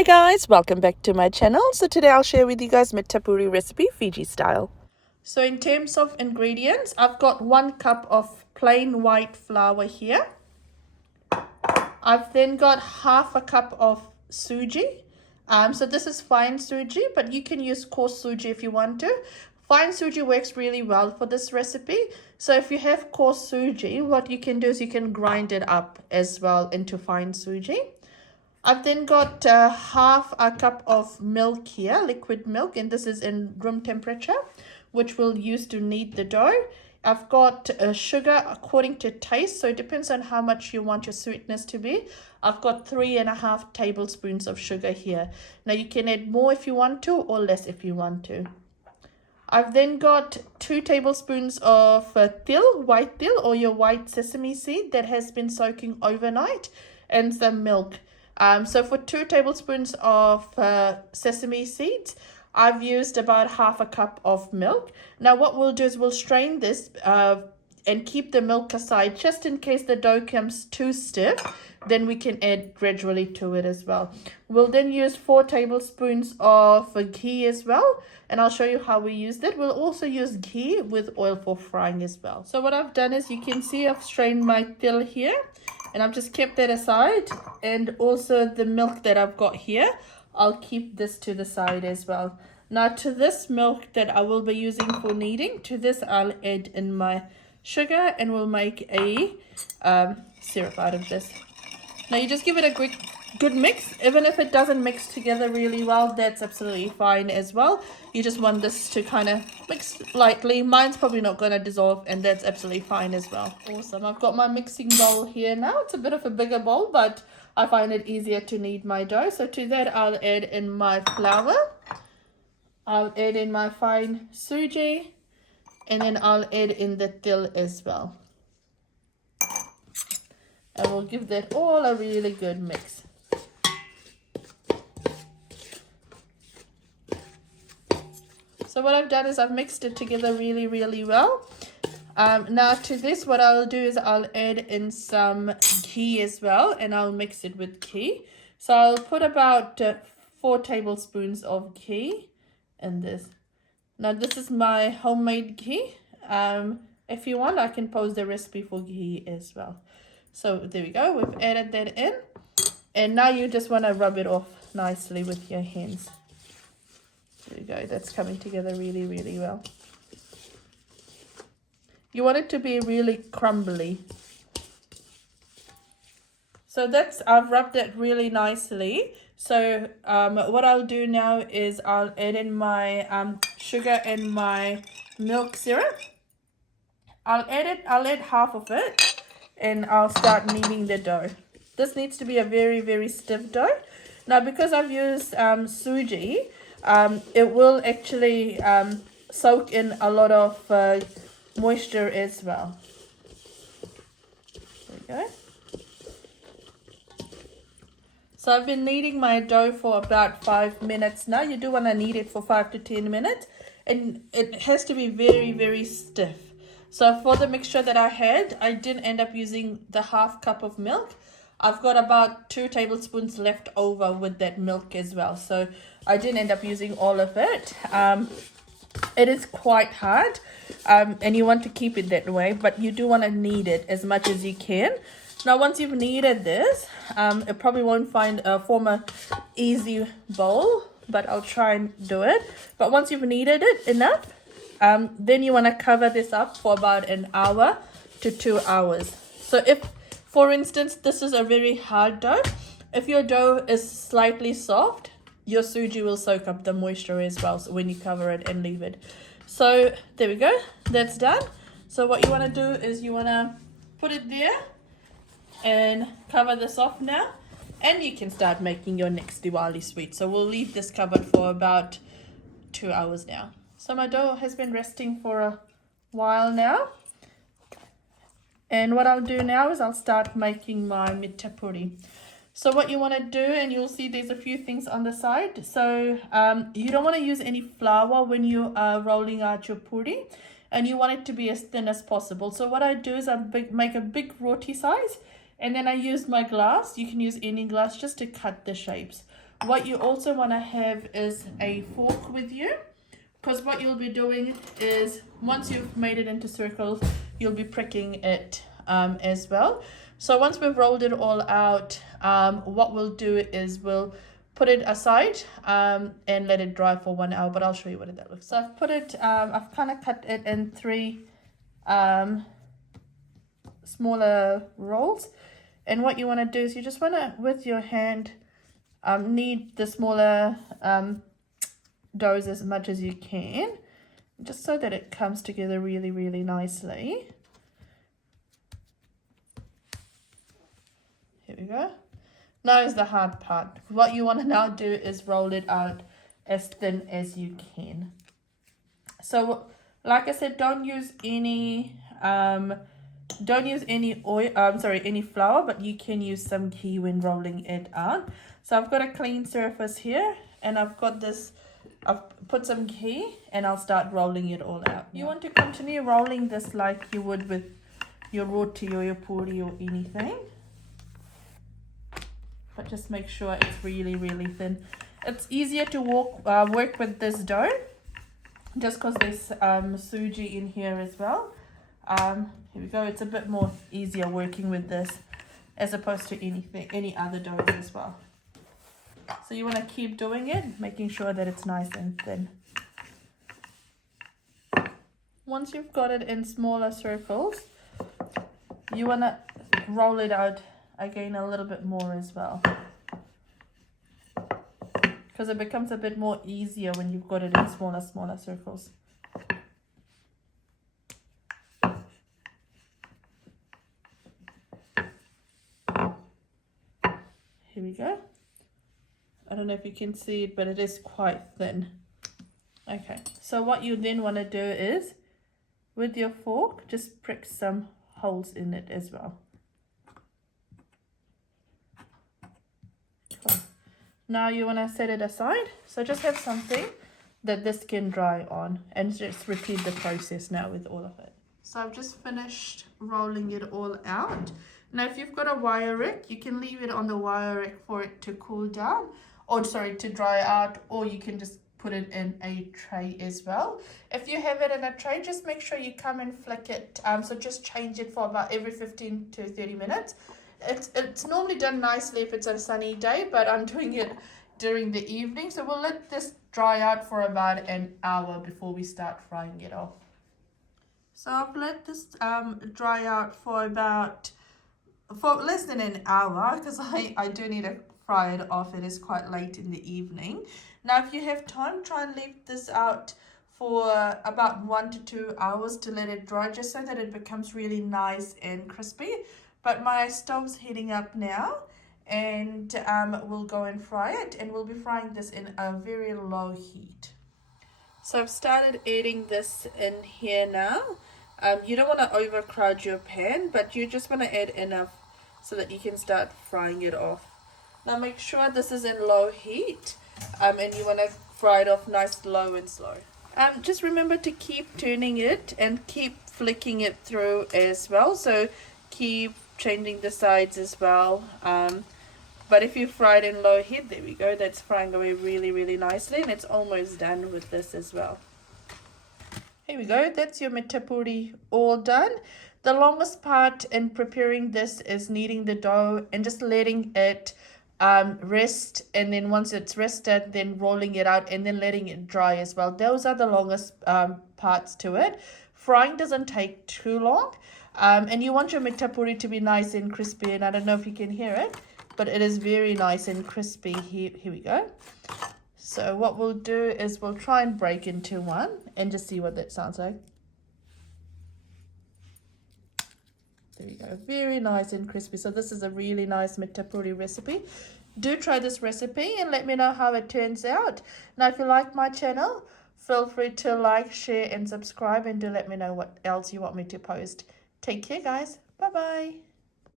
Hi guys, welcome back to my channel. So today I'll share with you guys Mitha Puri recipe Fiji style. So in terms of ingredients, I've got 1 cup of plain white flour here. I've then got half a cup of suji. So this is fine suji, but you can use coarse suji if you want to. Fine suji works really well for this recipe. So if you have coarse suji, what you can do is you can grind it up as well into fine suji. I've then got half a cup of milk here, liquid milk, and this is in room temperature, which we'll use to knead the dough. I've got sugar according to taste, so it depends on how much you want your sweetness to be. I've got 3.5 tablespoons of sugar here. Now you can add more if you want to or less if you want to. I've then got 2 tablespoons of white till or your white sesame seed that has been soaking overnight, and some milk. So for 2 tablespoons of sesame seeds, I've used about half a cup of milk. Now what we'll do is we'll strain this and keep the milk aside just in case the dough comes too stiff. Then we can add gradually to it as well. We'll then use 4 tablespoons of ghee as well, and I'll show you how we use that. We'll also use ghee with oil for frying as well. So what I've done is, you can see I've strained my till here, and I've just kept that aside, and also the milk that I've got here, I'll keep this to the side as well. Now to this milk that I will be using for kneading, to this I'll add in my sugar, and we'll make a syrup out of this. Now you just give it a good mix. Even if it doesn't mix together really well, that's absolutely fine as well. You just want this to kind of mix lightly. Mine's probably not going to dissolve, and that's absolutely fine as well. Awesome. I've got my mixing bowl here now. It's a bit of a bigger bowl, but I find it easier to knead my dough. So to that I'll add in my flour. I'll add in my fine suji, and then I'll add in the till as well. And we'll give that all a really good mix. So what I've done is I've mixed it together really well. Now to this, what I'll do is I'll add in some ghee as well, and I'll mix it with ghee. So I'll put about 4 tablespoons of ghee in this. Now this is my homemade ghee. If you want, I can post the recipe for ghee as well. So there we go, we've added that in, and now you just want to rub it off nicely with your hands. There we go, that's coming together really well. You want it to be really crumbly. So I've rubbed it really nicely. So what I'll do now is I'll add in my sugar and my milk syrup. I'll add half of it, and I'll start kneading the dough. This needs to be a very stiff dough. Now because I've used suji, it will actually soak in a lot of moisture as well. There we go. So I've been kneading my dough for about 5 minutes now. You do want to knead it for 5 to 10 minutes, and it has to be very stiff. So for the mixture that I had, I didn't end up using the half cup of milk. I've got about 2 tablespoons left over with that milk as well. So I didn't end up using all of it. It is quite hard, and you want to keep it that way, but you do want to knead it as much as you can. Now once you've kneaded this, it probably won't form a easy bowl, but I'll try and do it. But once you've kneaded it enough, then you want to cover this up for about 1 hour to 2 hours. So if, for instance, this is a very hard dough, if your dough is slightly soft, your suji will soak up the moisture as well, so when you cover it and leave it. So there we go, that's done. So what you want to do is you want to put it there and cover this off now, and you can start making your next Diwali sweet. So we'll leave this covered for about 2 hours now. So my dough has been resting for a while now, and what I'll do now is I'll start making my Mitha Puri. So what you want to do, and you'll see there's a few things on the side. So you don't want to use any flour when you are rolling out your puri, and you want it to be as thin as possible. So what I do is I make a big roti size, and then I use my glass. You can use any glass just to cut the shapes. what you also want to have is a fork with you, because what you'll be doing is once you've made it into circles, you'll be pricking it as well. So once we've rolled it all out, what we'll do is we'll put it aside and let it dry for 1 hour, but I'll show you what that looks like. So I've put it, I've kind of cut it in 3 smaller rolls, and what you want to do is you just want to, with your hand, knead the smaller doughs as much as you can, just so that it comes together really, really nicely. Here we go. Now is the hard part. What you want to now do is roll it out as thin as you can. So like I said, don't use any oil, any flour, but you can use some ghee when rolling it out. So I've got a clean surface here, and I've got this, I've put some ghee, and I'll start rolling it all out. You want to continue rolling this like you would with your roti or your puri or anything, but just make sure it's really, really thin. It's easier to work with this dough just because there's suji in here as well. Here we go. It's a bit more easier working with this as opposed to any other doughs as well. So you want to keep doing it, making sure that it's nice and thin. Once you've got it in smaller circles, you want to roll it out again a little bit more as well, because it becomes a bit more easier when you've got it in smaller circles. Here we go. I don't know if you can see it, but it is quite thin. Okay, so what you then want to do is, with your fork, just prick some holes in it as well. Cool. Now you want to set it aside. So just have something that this can dry on, and just repeat the process now with all of it. So I've just finished rolling it all out. Now if you've got a wire rack, you can leave it on the wire rack for it to cool down, or sorry, to dry out, or you can just put it in a tray as well. If you have it in a tray, just make sure you come and flick it. So just change it for about every 15 to 30 minutes. It's normally done nicely if it's a sunny day, but I'm doing it during the evening. So we'll let this dry out for about an hour before we start frying it off. So I've let this dry out for less than an hour, because I do need to fry it off. It is quite late in the evening. Now if you have time, try and leave this out for about 1 to 2 hours to let it dry, just so that it becomes really nice and crispy. But my stove's heating up now, and we'll go and fry it, and we'll be frying this in a very low heat. So I've started adding this in here now. You don't want to overcrowd your pan, but you just want to add enough so that you can start frying it off. Now make sure this is in low heat, and you want to fry it off nice, low and slow. Just remember to keep turning it and keep flicking it through as well. So keep changing the sides as well. But if you fry it in low heat, there we go, that's frying away really, really nicely, and it's almost done with this as well. Here we go, that's your Mitha Puri all done. The longest part in preparing this is kneading the dough and just letting it rest, and then once it's rested, then rolling it out and then letting it dry as well. Those are the longest parts to it. Frying doesn't take too long, and you want your Mitha Puri to be nice and crispy, and I don't know if you can hear it, but it is very nice and crispy. Here we go. So what we'll do is we'll try and break into one and just see what that sounds like. There we go, very nice and crispy. So this is a really nice Mitha Puri recipe. Do try this recipe and let me know how it turns out. Now if you like my channel, feel free to like, share and subscribe, and do let me know what else you want me to post. Take care guys, bye bye.